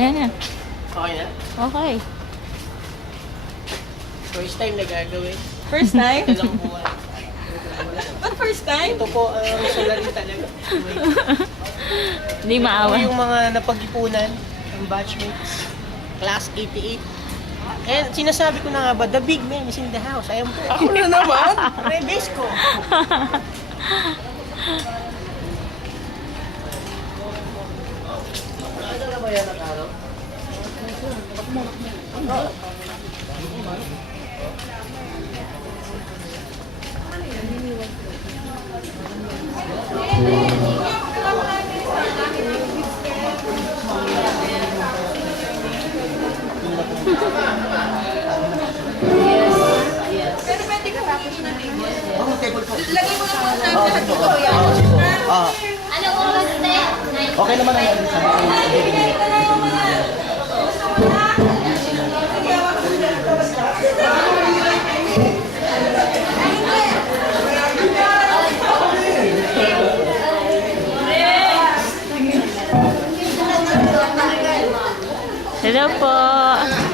Ayan na. Okay na? Okay. First time na gagawin. First time? Dalawang buwan. Ba't first time? Ito po ang salary talaga. Hindi maawa. Ito yung mga napag-ipunan ng batchmates. Class 88. And sinasabi ko na nga ba, the big man is in the house. Ayan po. Ako na naman! Rebes ko! Ano na ba yan ang araw? Pero pwede ka tapos na dito. Table po. Lagay mo na muna namin lahat dito. Yan. Anong oras na? Okay naman ang yan. Sabi ko, Hello po.